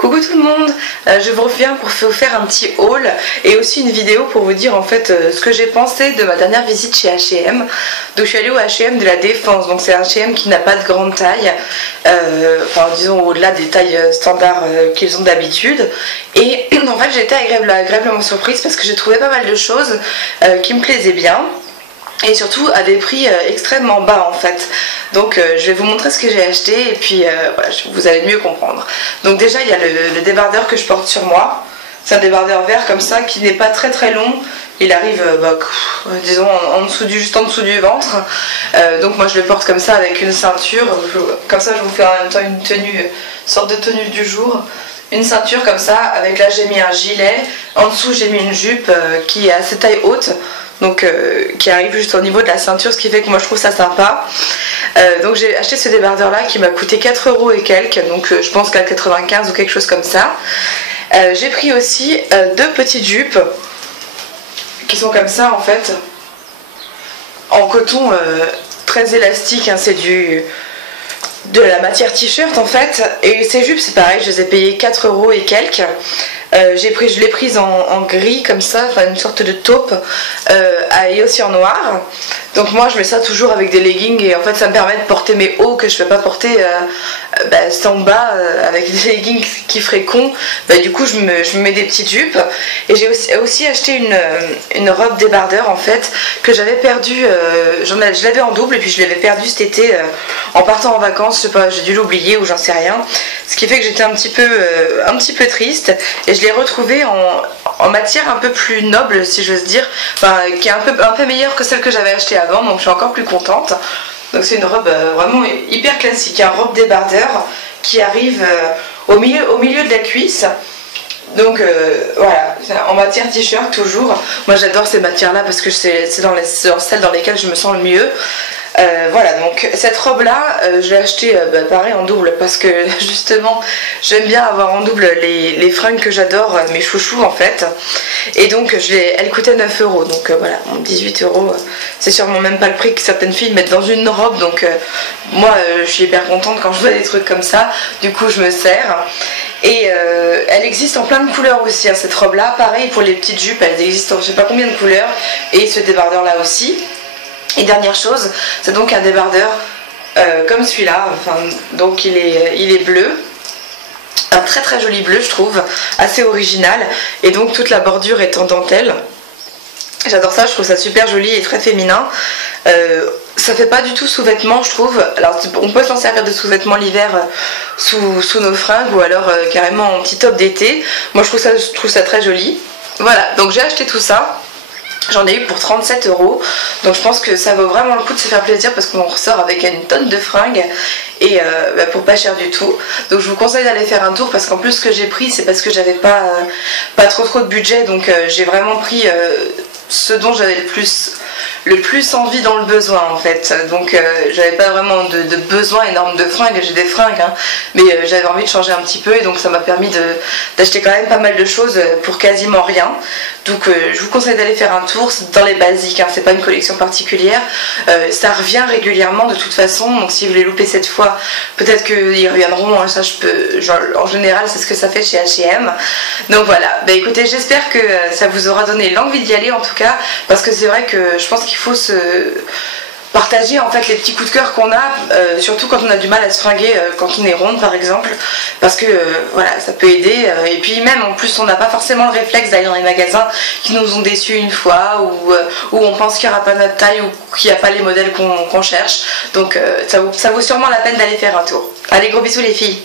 Coucou tout le monde, je vous reviens pour vous faire un petit haul et aussi une vidéo pour vous dire en fait ce que j'ai pensé de ma dernière visite chez H&M. Donc je suis allée au H&M de la Défense, donc c'est un H&M qui n'a pas de grande taille, enfin disons au-delà des tailles standards qu'ils ont d'habitude. Et en fait j'ai été agréablement surprise parce que j'ai trouvé pas mal de choses qui me plaisaient bien. Et surtout à des prix extrêmement bas en fait. Donc je vais vous montrer ce que j'ai acheté et puis voilà, vous allez mieux comprendre. Donc déjà il y a le débardeur que je porte sur moi. C'est un débardeur vert comme ça qui n'est pas très long. Il arrive disons juste en dessous du ventre. Donc moi je le porte comme ça avec une ceinture. Comme ça je vous fais en même temps une sorte de tenue du jour. Une ceinture comme ça, avec là j'ai mis un gilet. En dessous j'ai mis une jupe qui est assez taille haute. Donc qui arrive juste au niveau de la ceinture, ce qui fait que moi je trouve ça sympa. Donc j'ai acheté ce débardeur là qui m'a coûté 4 € et quelques, donc je pense qu'à 95 ou quelque chose comme ça. J'ai pris aussi deux petites jupes qui sont comme ça en fait, en coton très élastique, hein, c'est de la matière t-shirt en fait. Et ces jupes c'est pareil, je les ai payées 4 € et quelques. Je l'ai prise en gris comme ça, enfin une sorte de taupe et aussi en noir. Donc moi je mets ça toujours avec des leggings et en fait ça me permet de porter mes hauts que je ne peux pas porter en bas avec des leggings qui feraient con. Du coup je me mets des petites jupes. Et j'ai aussi acheté une robe débardeur en fait que j'avais perdue, je l'avais en double et puis je l'avais perdue cet été en partant en vacances, je sais pas, j'ai dû l'oublier ou j'en sais rien. Ce qui fait que j'étais un petit peu triste et je l'ai retrouvée en matière un peu plus noble si j'ose dire, enfin, qui est un peu meilleure que celle que j'avais achetée avant, donc je suis encore plus contente. Donc c'est une robe vraiment hyper classique, un robe débardeur qui arrive au milieu de la cuisse. Donc voilà, en matière t-shirt toujours. Moi j'adore ces matières là parce que c'est dans celles dans lesquelles je me sens le mieux. Voilà, donc cette robe là je l'ai achetée pareil en double parce que justement j'aime bien avoir en double les fringues que j'adore, mes chouchous en fait. Et donc elle coûtait 9 €, donc voilà, 18 €, c'est sûrement même pas le prix que certaines filles mettent dans une robe. Donc moi je suis hyper contente quand je vois des trucs comme ça, du coup je me sers. Et elle existe en plein de couleurs aussi, hein, cette robe là, pareil pour les petites jupes, elles existent en je sais pas combien de couleurs, et ce débardeur là aussi. Et dernière chose, c'est donc un débardeur comme celui-là, enfin, donc il est bleu, un très joli bleu je trouve, assez original, et donc toute la bordure est en dentelle. J'adore ça, je trouve ça super joli et très féminin. Ça fait pas du tout sous-vêtements je trouve. Alors on peut s'en servir de sous-vêtements l'hiver sous nos fringues ou alors carrément en petit top d'été. Moi je trouve ça très joli. Voilà, donc j'ai acheté tout ça. J'en ai eu pour 37 €, donc je pense que ça vaut vraiment le coup de se faire plaisir parce qu'on ressort avec une tonne de fringues et pour pas cher du tout. Donc je vous conseille d'aller faire un tour parce qu'en plus ce que j'ai pris c'est parce que j'avais pas trop de budget, donc j'ai vraiment pris ce dont j'avais le plus envie dans le besoin en fait. Donc j'avais pas vraiment de besoin énorme de fringues, j'ai des fringues hein, mais j'avais envie de changer un petit peu et donc ça m'a permis d'acheter quand même pas mal de choses pour quasiment rien. Donc je vous conseille d'aller faire un tour dans les basiques, hein, c'est pas une collection particulière, ça revient régulièrement de toute façon, donc si vous les loupez cette fois peut-être qu'ils reviendront, hein, ça en général c'est ce que ça fait chez H&M. Donc voilà, écoutez, j'espère que ça vous aura donné l'envie d'y aller en tout cas, parce que c'est vrai que je pense qu'il faut se partager en fait les petits coups de cœur qu'on a, surtout quand on a du mal à se fringuer quand on est ronde par exemple, parce que voilà, ça peut aider, et puis même en plus on n'a pas forcément le réflexe d'aller dans les magasins qui nous ont déçus une fois où on pense qu'il n'y aura pas notre taille ou qu'il n'y a pas les modèles qu'on cherche. Donc ça vaut sûrement la peine d'aller faire un tour. Allez, gros bisous les filles.